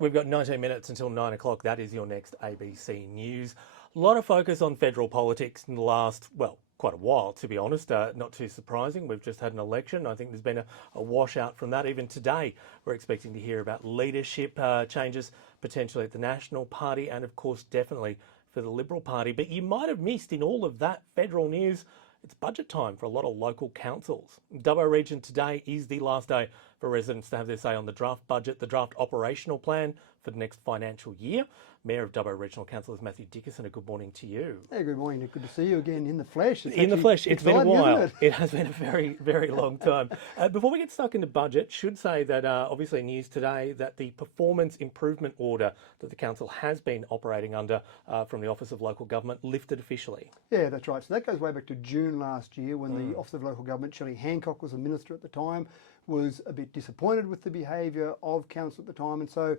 We've got 19 minutes until 9 o'clock. That is your next ABC News. A lot of focus on federal politics in the last, well, quite a while, to be honest. Not too surprising. We've just had an election. I think there's been a washout from that. Even today, we're expecting to hear about leadership changes, potentially at the National Party and, of course, definitely for the Liberal Party. But you might have missed in all of that federal news, it's budget time for a lot of local councils. Dubbo Region today is the last day for residents to have their say on the draft budget, the draft operational plan for the next financial year. Mayor of Dubbo Regional Council is Matthew Dickerson. A good morning to you. Hey, good morning, Nick. Good to see you again in the flesh. In the flesh. It's been a while. It has been a very, very long time. Before we get stuck into budget, should say that obviously news today that the performance improvement order that the council has been operating under from the Office of Local Government lifted officially. Yeah, that's right. So that goes way back to June last year when the Office of Local Government, Shelley Hancock was a minister at the time, was a bit disappointed with the behaviour of council at the time, and so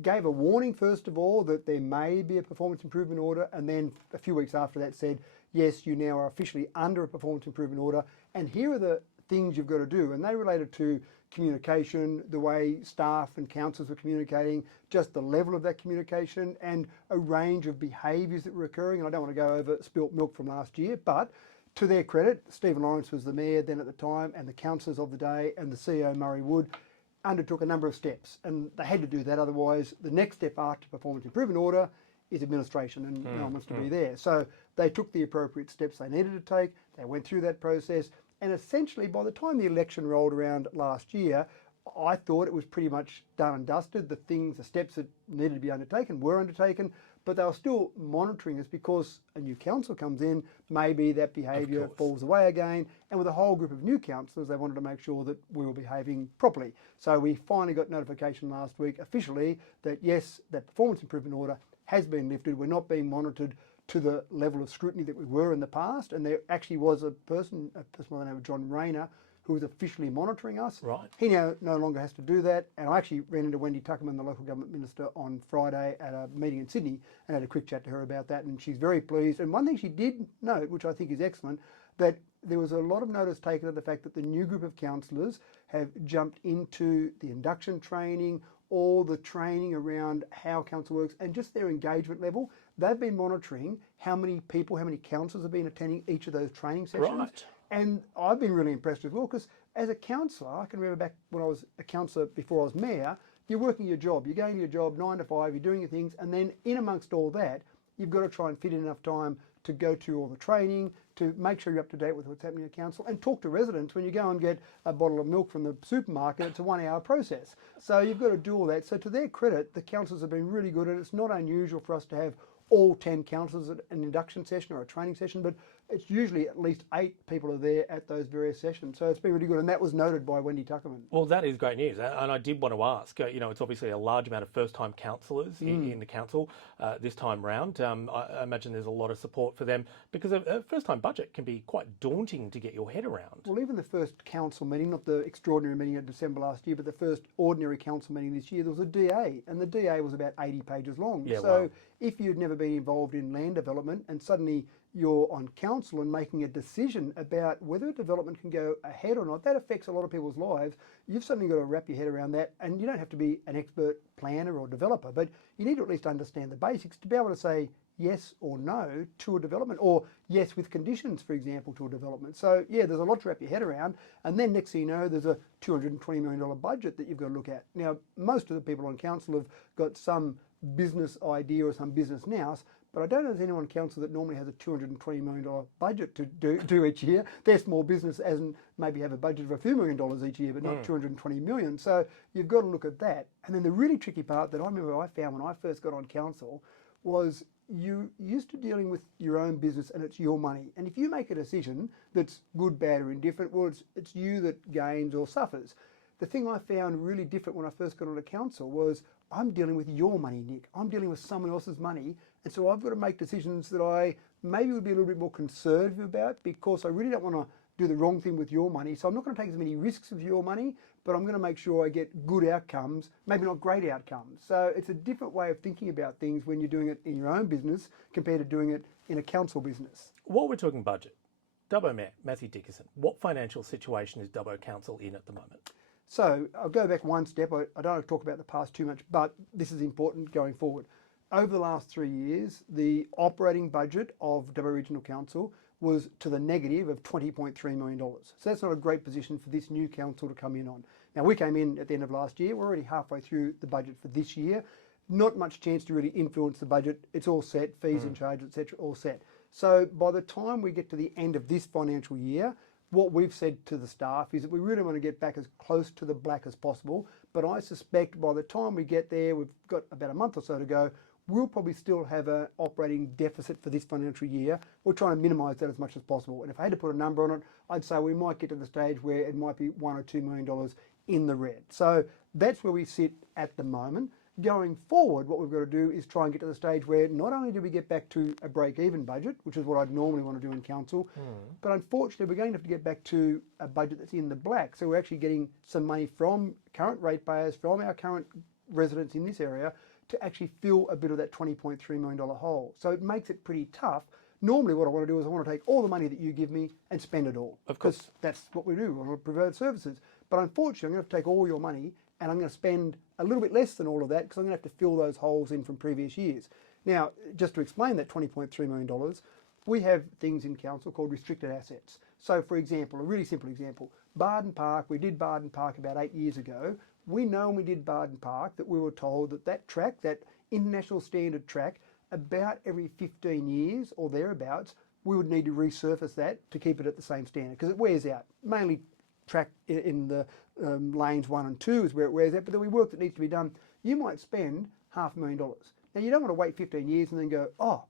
gave a warning first of all that there may be a performance improvement order, and then a few weeks after that said, yes, you now are officially under a performance improvement order, and here are the things you've got to do. And they related to communication, the way staff and councils were communicating, just the level of that communication, and a range of behaviours that were occurring. And I don't want to go over spilt milk from last year, but to their credit, Stephen Lawrence was the mayor then at the time, and the councillors of the day and the CEO Murray Wood undertook a number of steps, and they had to do that, otherwise the next step after performance improvement order is administration, and no one wants to be there. So they took the appropriate steps they needed to take, they went through that process, and essentially by the time the election rolled around last year, I thought it was pretty much done and dusted. The steps that needed to be undertaken were undertaken, but they were still monitoring us because a new council comes in, maybe that behaviour falls away again, and with a whole group of new councillors, they wanted to make sure that we were behaving properly. So we finally got notification last week officially that yes, that performance improvement order has been lifted. We're not being monitored to the level of scrutiny that we were in the past, and there actually was a person by the name of John Rayner, who was officially monitoring us. Right. He now no longer has to do that. And I actually ran into Wendy Tuckerman, the local government minister, on Friday at a meeting in Sydney and had a quick chat to her about that. And she's very pleased. And one thing she did note, which I think is excellent, that there was a lot of notice taken of the fact that the new group of councillors have jumped into the induction training, all the training around how council works, and just their engagement level. They've been monitoring how many people, how many councillors have been attending each of those training sessions. Right. And I've been really impressed as well, because as a councillor, I can remember back when I was a councillor before I was mayor, you're working your job, you're going to your job 9 to 5, you're doing your things, and then in amongst all that, you've got to try and fit in enough time to go to all the training, to make sure you're up to date with what's happening at council, and talk to residents. When you go and get a bottle of milk from the supermarket, it's a 1 hour process. So you've got to do all that. So to their credit, the councillors have been really good, and it's not unusual for us to have all 10 councillors at an induction session or a training session, but it's usually at least 8 people are there at those various sessions. So it's been really good, and that was noted by Wendy Tuckerman. Well, that is great news, and I did want to ask, it's obviously a large amount of first-time councillors in the council this time round. I imagine there's a lot of support for them, because a first-time budget can be quite daunting to get your head around. Well, even the first council meeting, not the extraordinary meeting in December last year, but the first ordinary council meeting this year, there was a DA, and the DA was about 80 pages long. Yeah, so wow. If you'd never been involved in land development and suddenly you're on council and making a decision about whether a development can go ahead or not, that affects a lot of people's lives. You've suddenly got to wrap your head around that, and you don't have to be an expert planner or developer, but you need to at least understand the basics to be able to say yes or no to a development, or yes with conditions, for example, to a development. So yeah, there's a lot to wrap your head around, and then next thing you know, there's a $220 million budget that you've got to look at. Now, most of the people on council have got some business idea or some business nous, but I don't know if there's anyone on council that normally has a $220 million budget to do each year. Their small business hasn't maybe have a budget of a few $1 million each year, but not 220 million. So you've got to look at that. And then the really tricky part that I remember I found when I first got on council was you used to dealing with your own business and it's your money. And if you make a decision that's good, bad or indifferent, well, it's you that gains or suffers. The thing I found really different when I first got onto council was I'm dealing with your money, Nick. I'm dealing with someone else's money. And so I've got to make decisions that I maybe would be a little bit more conservative about, because I really don't want to do the wrong thing with your money. So I'm not going to take as many risks with your money, but I'm going to make sure I get good outcomes, maybe not great outcomes. So it's a different way of thinking about things when you're doing it in your own business compared to doing it in a council business. While we're talking budget, Dubbo Mayor Matthew Dickerson, what financial situation is Dubbo Council in at the moment? So I'll go back one step. I don't want to talk about the past too much, but this is important going forward. Over the last 3 years, the operating budget of WA Regional Council was to the negative of $20.3 million. So that's not a great position for this new council to come in on. Now, we came in at the end of last year. We're already halfway through the budget for this year. Not much chance to really influence the budget. It's all set, fees and charges, etc., all set. So by the time we get to the end of this financial year, what we've said to the staff is that we really want to get back as close to the black as possible. But I suspect by the time we get there, we've got about a month or so to go, we'll probably still have an operating deficit for this financial year. We're trying to minimise that as much as possible. And if I had to put a number on it, I'd say we might get to the stage where it might be $1 or $2 million in the red. So that's where we sit at the moment. Going forward, what we've got to do is try and get to the stage where not only do we get back to a break-even budget, which is what I'd normally want to do in council, but unfortunately we're going to have to get back to a budget that's in the black. So we're actually getting some money from current ratepayers, from our current residents in this area, to actually fill a bit of that $20.3 million hole. So it makes it pretty tough. Normally what I want to do is I want to take all the money that you give me and spend it all. Of course. Because that's what we do. We want to provide services. But unfortunately, I'm going to have to take all your money and I'm going to spend a little bit less than all of that because I'm going to have to fill those holes in from previous years. Now, just to explain that $20.3 million, we have things in council called restricted assets. So, for example, a really simple example, Barden Park, we did Barden Park about 8 years ago. We know when we did Barden Park that we were told that that track, that international standard track, about every 15 years or thereabouts, we would need to resurface that to keep it at the same standard because it wears out. Mainly track in the lanes 1 and 2 is where it wears out, but there'll be work that needs to be done. You might spend $500,000. Now, you don't want to wait 15 years and then go, oh,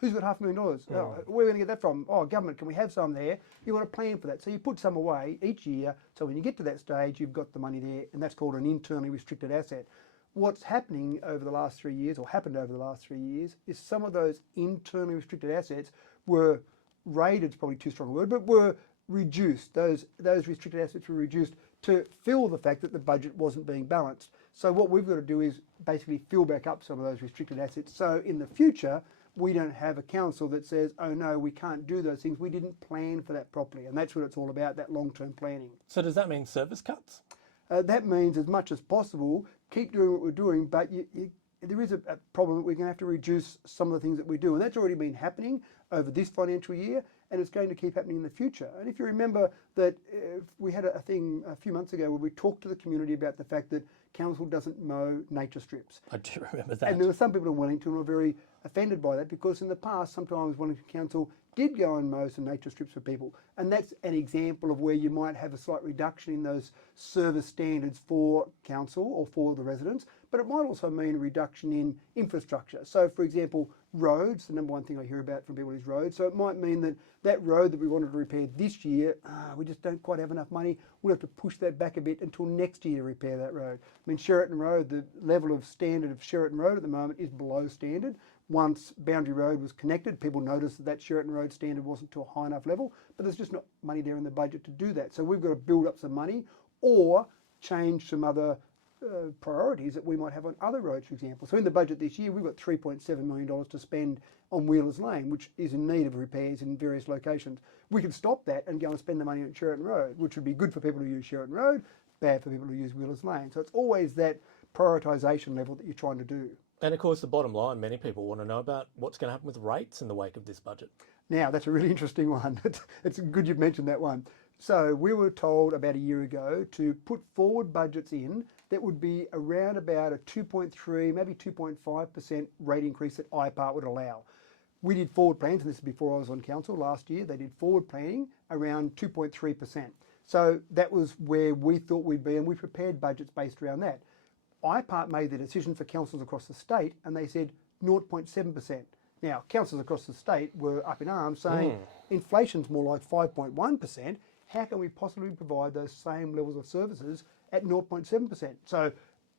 who's got $500,000? Oh, where are we going to get that from? Oh, government, can we have some there? You want to plan for that. So you put some away each year, so when you get to that stage, you've got the money there, and that's called an internally restricted asset. What's happening over the last 3 years, or happened over the last 3 years, is some of those internally restricted assets were raided, is probably too strong a word, but were reduced. Those restricted assets were reduced to fill the fact that the budget wasn't being balanced. So what we've got to do is basically fill back up some of those restricted assets. So in the future, we don't have a council that says, oh no, we can't do those things. We didn't plan for that properly. And that's what it's all about, that long-term planning. So does that mean service cuts? That means as much as possible, keep doing what we're doing, but there is a problem that we're going to have to reduce some of the things that we do. And that's already been happening over this financial year, and it's going to keep happening in the future. And if you remember that we had a thing a few months ago where we talked to the community about the fact that council doesn't mow nature strips. I do remember that. And there were some people in Wellington who were very offended by that because in the past, sometimes Wellington Council did go and mow some nature strips for people. And that's an example of where you might have a slight reduction in those service standards for council or for the residents, but it might also mean a reduction in infrastructure. So, for example, roads, the number one thing I hear about from people is roads. So it might mean that that road that we wanted to repair this year, we just don't quite have enough money. We'll have to push that back a bit until next year to repair that road. I mean, Sheraton Road, the level of standard of Sheraton Road at the moment is below standard. Once Boundary Road was connected, people noticed that that Sheraton Road standard wasn't to a high enough level, but there's just not money there in the budget to do that. So we've got to build up some money or change some other priorities that we might have on other roads, for example. So in the budget this year, we've got $3.7 million to spend on Wheelers Lane, which is in need of repairs in various locations. We could stop that and go and spend the money on Sheraton Road, which would be good for people who use Sheraton Road, bad for people who use Wheelers Lane. So it's always that prioritisation level that you're trying to do. And of course, the bottom line, many people want to know about what's going to happen with rates in the wake of this budget. Now, that's a really interesting one. It's good you've mentioned that one. So we were told about a year ago to put forward budgets in that would be around about a 2.3, maybe 2.5% rate increase that IPART would allow. We did forward plans, and this is before I was on council last year, they did forward planning around 2.3%. So that was where we thought we'd be, and we prepared budgets based around that. IPART made the decision for councils across the state, and they said 0.7%. Now, councils across the state were up in arms saying inflation's more like 5.1%. How can we possibly provide those same levels of services at 0.7%? So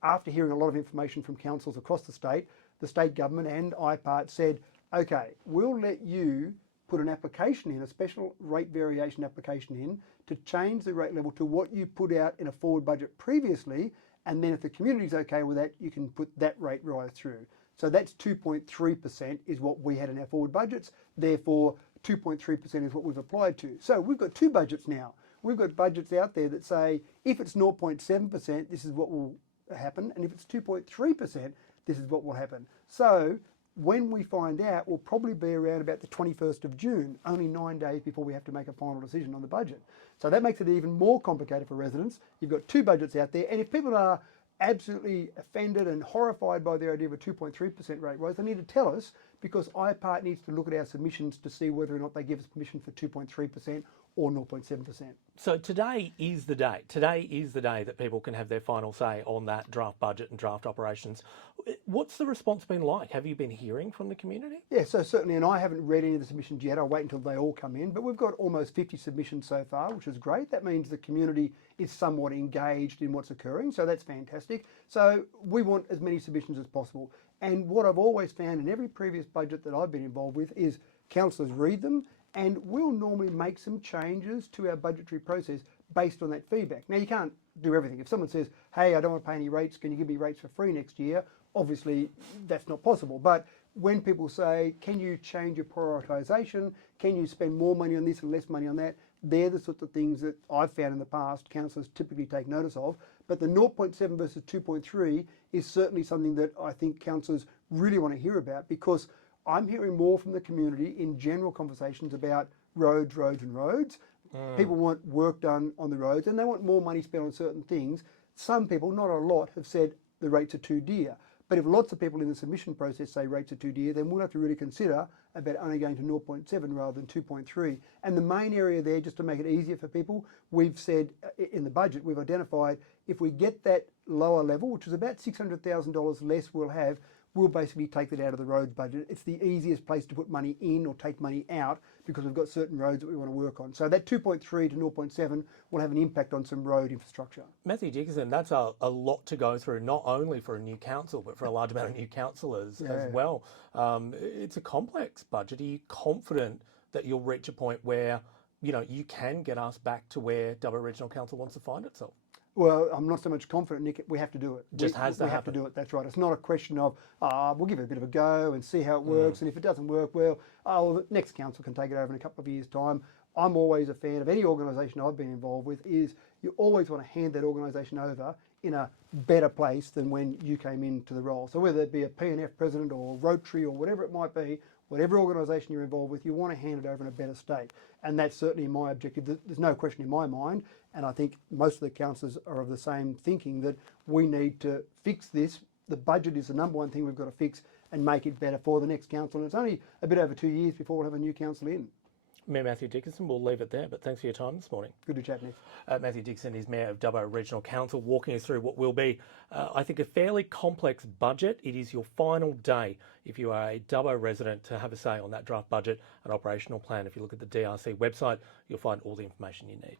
after hearing a lot of information from councils across the state government and IPART said, okay, we'll let you put an application in, a special rate variation application in, to change the rate level to what you put out in a forward budget previously, and then if the community's okay with that, you can put that rate rise through. So that's 2.3% is what we had in our forward budgets. Therefore, 2.3% is what we've applied to. So we've got two budgets now. we've got budgets out there that say if it's 0.7%, this is what will happen, and if it's 2.3%, this is what will happen. So when we find out, we'll probably be around about the 21st of June, only 9 days before we have to make a final decision on the budget. So that makes it even more complicated for residents. You've got two budgets out there, and if people are absolutely offended and horrified by the idea of a 2.3% rate rise, they need to tell us, because IPART needs to look at our submissions to see whether or not they give us permission for 2.3% or 0.7%. So today is the day. Today is the day that people can have their final say on that draft budget and draft operations. What's the response been like? Have you been hearing from the community? Yeah, so certainly, and I haven't read any of the submissions yet. I'll wait until they all come in, but we've got almost 50 submissions so far, which is great. That means the community is somewhat engaged in what's occurring, so that's fantastic. So we want as many submissions as possible. And what I've always found in every previous budget that I've been involved with is councillors read them, and we'll normally make some changes to our budgetary process based on that feedback. Now, you can't do everything. If someone says, hey, I don't want to pay any rates, can you give me rates for free next year? Obviously, that's not possible. But when people say, can you change your prioritisation? Can you spend more money on this and less money on that? They're the sorts of things that I've found in the past councillors typically take notice of. But the 0.7 versus 2.3 is certainly something that I think councillors really want to hear about, because I'm hearing more from the community in general conversations about roads. People want work done on the roads, and they want more money spent on certain things. Some people, not a lot, have said the rates are too dear. But if lots of people in the submission process say rates are too dear, then we'll have to really consider about only going to 0.7 rather than 2.3. And the main area there, just to make it easier for people, we've said in the budget, we've identified if we get that lower level, which is about $600,000 less we'll basically take that out of the roads budget. It's the easiest place to put money in or take money out, because we've got certain roads that we want to work on. So that 2.3 to 0.7 will have an impact on some road infrastructure. Matthew Dickinson, that's a lot to go through, not only for a new council, but for a large amount of new councillors as well. It's a complex budget. Are you confident that you'll reach a point where, you know, you can get us back to where Dubbo Regional Council wants to find itself? Well, I'm not so much confident, Nick. We have to do it. We have to do it. That's right. It's not a question of we'll give it a bit of a go and see how it works. And if it doesn't work, well, the next council can take it over in a couple of years' time. I'm always a fan of any organisation I've been involved with. Is you always want to hand that organisation over in a better place than when you came into the role. So whether it be a P&F president or Rotary or whatever it might be, whatever organisation you're involved with, you want to hand it over in a better state. And that's certainly my objective. There's no question in my mind, and I think most of the councillors are of the same thinking, that we need to fix this. The budget is the number one thing we've got to fix and make it better for the next council. And it's only a bit over 2 years before we'll have a new council in. Mayor Matthew Dickinson, we'll leave it there, but thanks for your time this morning. Good to chat, Nick. Matthew Dickinson is Mayor of Dubbo Regional Council, walking us through what will be, I think, a fairly complex budget. It is your final day, if you are a Dubbo resident, to have a say on that draft budget and operational plan. If you look at the DRC website, you'll find all the information you need.